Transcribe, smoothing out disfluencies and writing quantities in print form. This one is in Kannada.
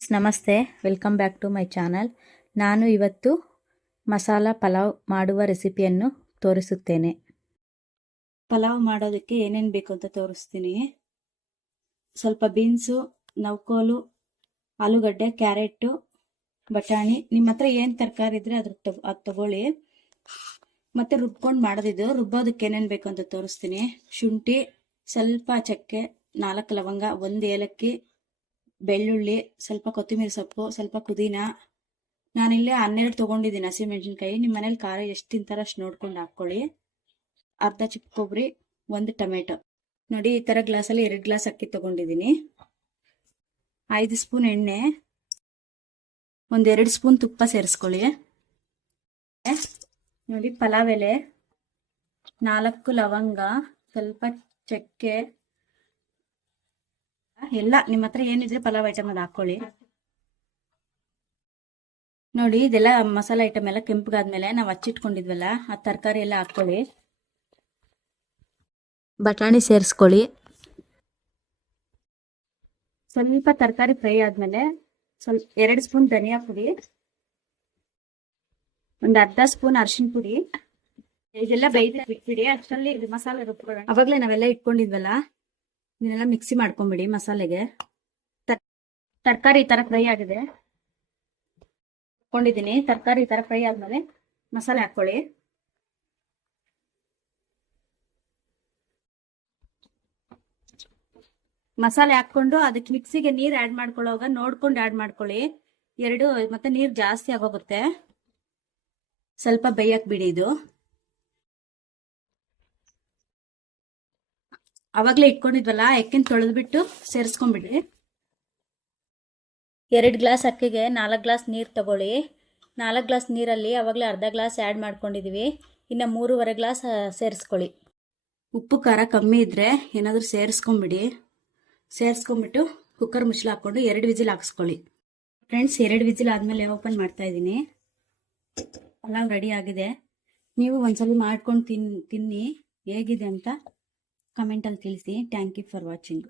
ನಮಸ್ತೆ, welcome back to my channel. ನಾನು ಇವತ್ತು ಮಸಾಲ ಪಲಾವ್ ಮಾಡುವ ರೆಸಿಪಿಯನ್ನು ತೋರಿಸುತ್ತೇನೆ. ಪಲಾವ್ ಮಾಡೋದಕ್ಕೆ ಏನೇನು ಬೇಕು ಅಂತ ತೋರಿಸ್ತೀನಿ. ಸ್ವಲ್ಪ ಬೀನ್ಸು, ನವಕೋಲು, ಆಲೂಗಡ್ಡೆ, ಕ್ಯಾರೆಟು, ಬಟಾಣಿ, ನಿಮ್ಮ ಹತ್ರ ಏನು ತರಕಾರಿ ಇದ್ರೆ ಅದು ತಗೊಳ್ಳಿ. ಮತ್ತೆ ರುಬ್ಕೊಂಡು ಮಾಡೋದಿದ್ದು. ರುಬ್ಬೋದಕ್ಕೆ ಏನೇನು ಬೇಕು ಅಂತ ತೋರಿಸ್ತೀನಿ. ಶುಂಠಿ, ಸ್ವಲ್ಪ ಚಕ್ಕೆ, 4 ಲವಂಗ, 1 ಏಲಕ್ಕಿ, ಬೆಳ್ಳುಳ್ಳಿ, ಸ್ವಲ್ಪ ಕೊತ್ತಂಬರಿ ಸೊಪ್ಪು, ಸ್ವಲ್ಪ ಪುದೀನ. ನಾನಿಲ್ಲೇ 12 ತೊಗೊಂಡಿದ್ದೀನಿ ಹಸಿಮೆಣಸಿನ್ಕಾಯಿ. ನಿಮ್ಮ ಮನೇಲಿ ಖಾರ ಎಷ್ಟು ತಿಂತಾರೋ ಅಷ್ಟು ನೋಡ್ಕೊಂಡು ಹಾಕ್ಕೊಳ್ಳಿ. ಅರ್ಧ ಚಿಕ್ಕ ಕೊಬ್ಬರಿ, 1 ಟೊಮೆಟೊ. ನೋಡಿ, ಈ ಥರ ಗ್ಲಾಸಲ್ಲಿ 2 ಗ್ಲಾಸ್ ಅಕ್ಕಿ ತೊಗೊಂಡಿದ್ದೀನಿ. 5 ಸ್ಪೂನ್ ಎಣ್ಣೆ, 1-2 ಸ್ಪೂನ್ ತುಪ್ಪ ಸೇರಿಸ್ಕೊಳ್ಳಿ. ನೋಡಿ, ಪಲಾವ್ ಎಲೆ, 4 ಲವಂಗ, ಸ್ವಲ್ಪ ಚಕ್ಕೆ, ಎಲ್ಲ ನಿಮ್ಮ ಹತ್ರ ಏನಿದ್ರೆ ಪಲಾವ್ ಐಟಮ್ ಅದು ಹಾಕೊಳ್ಳಿ. ನೋಡಿ, ಇದೆಲ್ಲ ಮಸಾಲೆ ಐಟಮ್ ಎಲ್ಲ ಕೆಂಪಗಾದ್ಮೇಲೆ ನಾವು ಹಚ್ಚಿಟ್ಕೊಂಡಿದ್ವಲ್ಲ ಆ ತರಕಾರಿ ಎಲ್ಲ ಹಾಕೊಳ್ಳಿ. ಬಟಾಣಿ ಸೇರಿಸ್ಕೊಳ್ಳಿ. ಸ್ವಲ್ಪ ತರಕಾರಿ ಫ್ರೈ ಆದ್ಮೇಲೆ 2 ಸ್ಪೂನ್ ಧನಿಯಾ ಪುಡಿ, 1 ಅರ್ಧ ಸ್ಪೂನ್ ಅರಿಶಿನ ಪುಡಿ. ಇದೆಲ್ಲ ಬೇಯ್ದು ಬಿಟ್ಬಿಡಿ. ಅಷ್ಟರಲ್ಲಿ ಇದು ಮಸಾಲೆ ರುಬ್ಕೊಳ್ಳೋಣ. ಅವಾಗಲೇ ನಾವೆಲ್ಲ ಇಟ್ಕೊಂಡಿದ್ವಲ್ಲ, ಇದನ್ನೆಲ್ಲ ಮಿಕ್ಸಿ ಮಾಡ್ಕೊಂಬಿಡಿ ಮಸಾಲೆಗೆ. ತರಕಾರಿ ಈ ತರ ಫ್ರೈ ಆಗಿದೆ ಹಾಕೊಂಡಿದ್ದೀನಿ. ತರಕಾರಿ ಈ ತರ ಫ್ರೈ ಆದ್ಮೇಲೆ ಮಸಾಲೆ ಹಾಕೊಳ್ಳಿ. ಮಸಾಲೆ ಹಾಕೊಂಡು ಅದಕ್ಕೆ ಮಿಕ್ಸಿಗೆ ನೀರು ಆ್ಯಡ್ ಮಾಡ್ಕೊಳ್ಳೋವಾಗ ನೋಡ್ಕೊಂಡು ಆ್ಯಡ್ ಮಾಡ್ಕೊಳ್ಳಿ. ಮತ್ತೆ ನೀರು ಜಾಸ್ತಿ ಆಗೋಗುತ್ತೆ. ಸ್ವಲ್ಪ ಬೇಯಕ್ ಬಿಡಿ. ಇದು ಅವಾಗಲೇ ಇಟ್ಕೊಂಡಿದ್ವಲ್ಲ, ಎಕ್ಕಿನ ತೊಳೆದ್ಬಿಟ್ಟು ಸೇರಿಸ್ಕೊಂಡ್ಬಿಡಿ. 2 ಗ್ಲಾಸ್ ಅಕ್ಕಿಗೆ 4 ಗ್ಲಾಸ್ ನೀರು ತಗೊಳ್ಳಿ. 4 ಗ್ಲಾಸ್ ನೀರಲ್ಲಿ ಅವಾಗಲೇ ಅರ್ಧ ಗ್ಲಾಸ್ ಆ್ಯಡ್ ಮಾಡ್ಕೊಂಡಿದ್ದೀವಿ. ಇನ್ನು 3.5 ಗ್ಲಾಸ್ ಸೇರಿಸ್ಕೊಳ್ಳಿ. ಉಪ್ಪು ಖಾರ ಕಮ್ಮಿ ಇದ್ದರೆ ಏನಾದರೂ ಸೇರಿಸ್ಕೊಂಬಿಡಿ. ಸೇರಿಸ್ಕೊಂಬಿಟ್ಟು ಕುಕ್ಕರ್ ಮುಚ್ಚಳ ಹಾಕ್ಕೊಂಡು 2 ವಿಜಿಲ್ ಹಾಕ್ಸ್ಕೊಳ್ಳಿ. ಫ್ರೆಂಡ್ಸ್, 2 ವಿಜಿಲ್ ಆದಮೇಲೆ ಓಪನ್ ಮಾಡ್ತಾ ಇದ್ದೀನಿ. ಪಲಾವ್ ರೆಡಿ ಆಗಿದೆ. ನೀವು ಒಂದ್ಸಲ ಮಾಡ್ಕೊಂಡು ತಿನ್ನಿ, ಹೇಗಿದೆ ಅಂತ ಕಮೆಂಟಲ್ಲಿ ತಿಳಿಸಿ. Thank you for watching.